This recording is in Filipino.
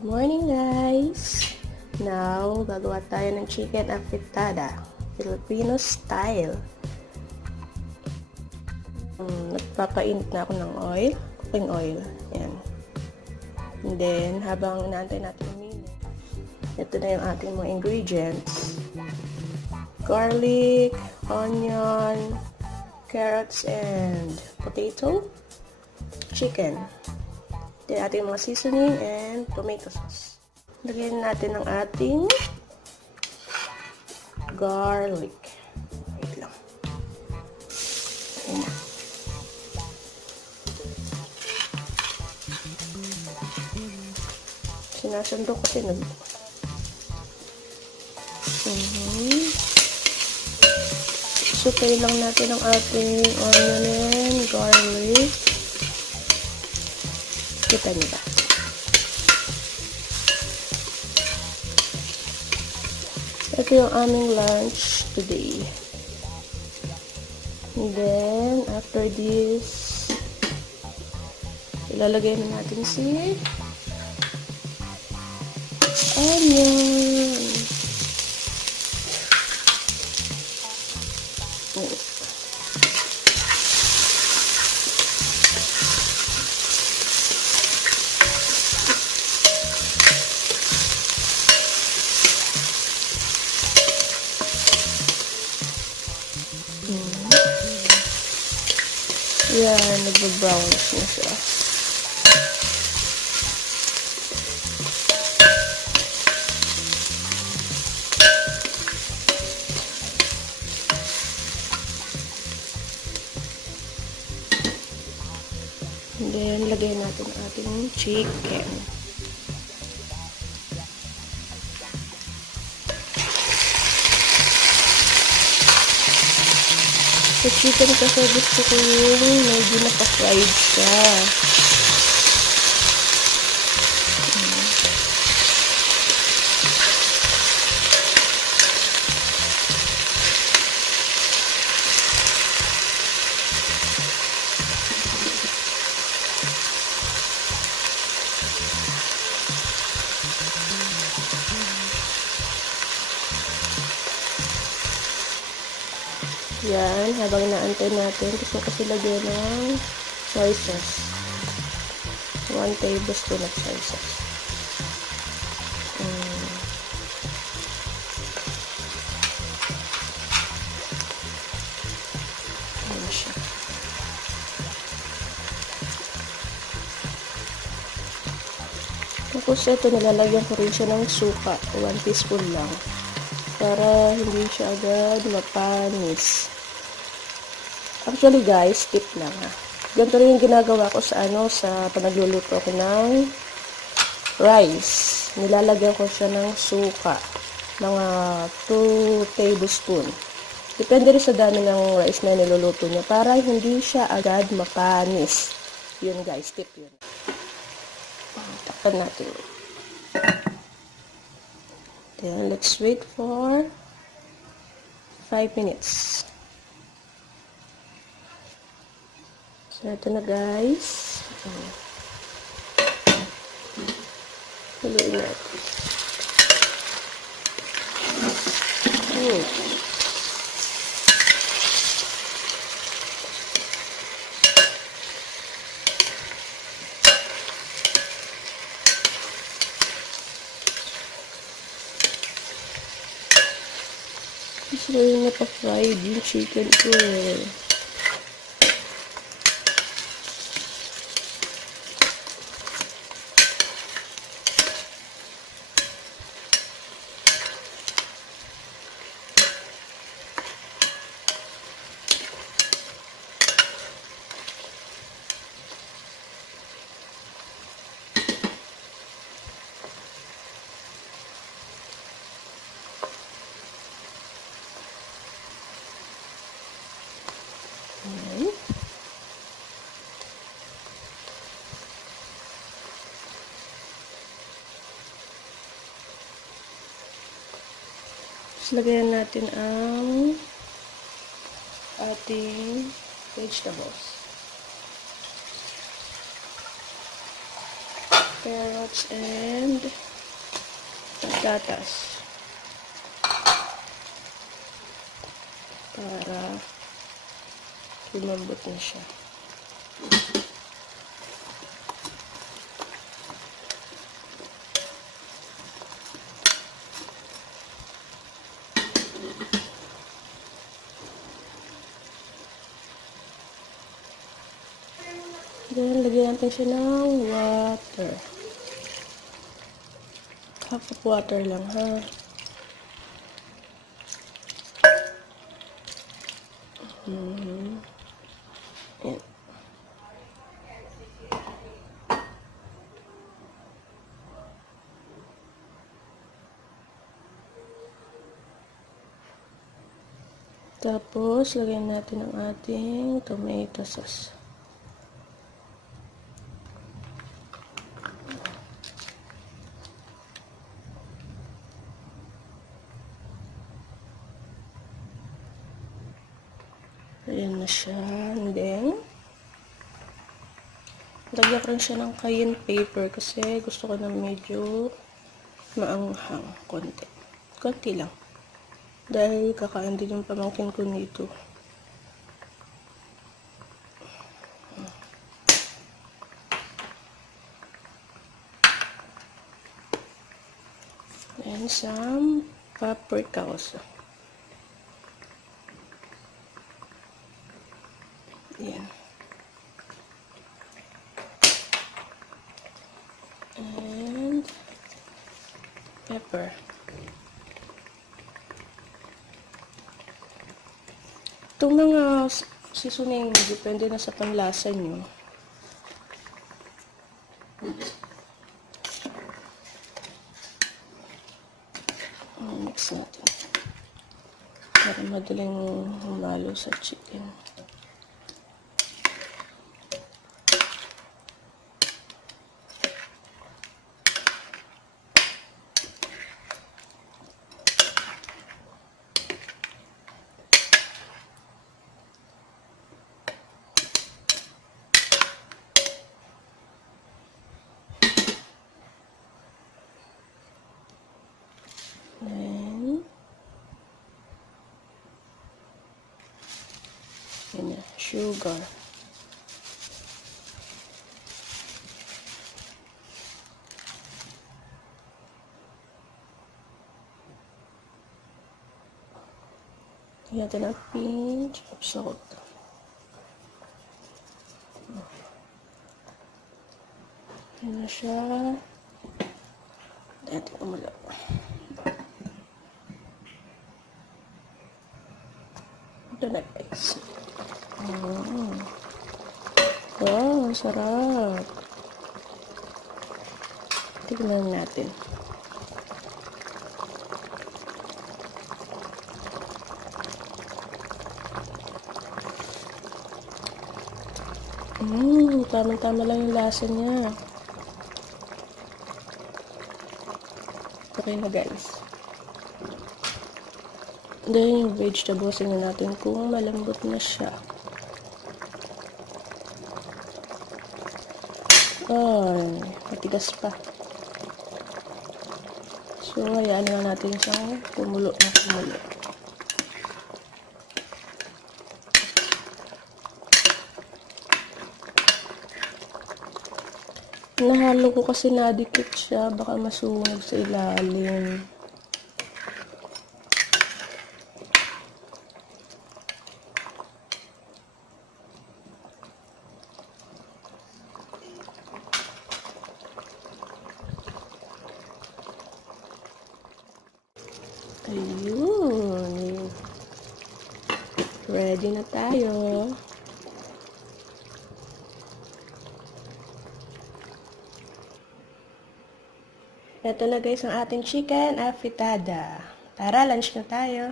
Good morning guys! Now, gagawa tayo ng chicken afritada, Filipino style. Nagpapainit na ako ng oil, cooking oil. Ayan. And then, habang inaantay natin uminit, ito na yung ating mga ingredients. Garlic, onion, carrots, and potato, chicken. Then ating mga seasoning and tomato sauce. Lagyan natin ang ating garlic. Wait lang. Ayan na. Sinasando ko kasi Sutay lang natin ang ating onion and garlic. Kita niyo ba? Ito yung aming lunch today. And then, after this, ilalagay na natin si onion. Yan, nagbe-browns na siya. And then, lagay natin ang ating chicken. Sa chicken kasi gusto ko yung medyo naka-fried siya. Yan, habang inaantay natin, gusto ko kasi lagyan ng soy sauce. 1 tablespoon of soy sauce. Ayan siya. Tapos ito, nilalagyan ko rin siya ng suka. 1 teaspoon lang. Para hindi siya agad mapanis. Actually guys, tip lang ha. Ganito rin yung ginagawa ko sa panagluluto ko ng rice. Nilalagyan ko siya ng suka. Mga 2 tablespoon. Depende rin sa dami ng rice na niluluto niya para hindi siya agad mapanis. Yun guys, tip yun. Takpan natin. Then, let's wait for 5 minutes. So, ito na guys. Haluin natin. Gusto ko yung napa-fried yung chicken ko eh. Ayan. Tapos lagayan natin ang ating vegetables. carrots and patatas para lumambot na siya. Then, lagyan natin siya ng water. Half of water lang, ha? Ayan. Tapos, lagyan natin ang ating tomato sauce. Ayan na siya. And then, lagyan ko rin siya ng cayenne pepper kasi gusto ko na medyo maanghang konti. Konti lang. Dahil kakain din yung pamangkin ko nito. And some paprika also. Ayan. And pepper. Itong mga seasoning, depende na sa panlasa nyo. Mix natin. Para madaling humalo sa chicken. Then, yun na, sugar. Lagyan natin ang pinch of salt. Yan na siya. Natin umulap. Ito na guys. Wow, sarap. Tignan natin. Tama-tama lang yung lasa niya. Okay na guys. Then yung vegetables na natin kung malambot na siya. Ay, matigas pa. So, hayaan na natin siyang kumulo na kumulo. Nahalo ko kasi nadikit siya, baka masunog sa ilalim. Ayun. Ready na tayo. Ito na guys ang ating chicken afritada. Tara, lunch na tayo.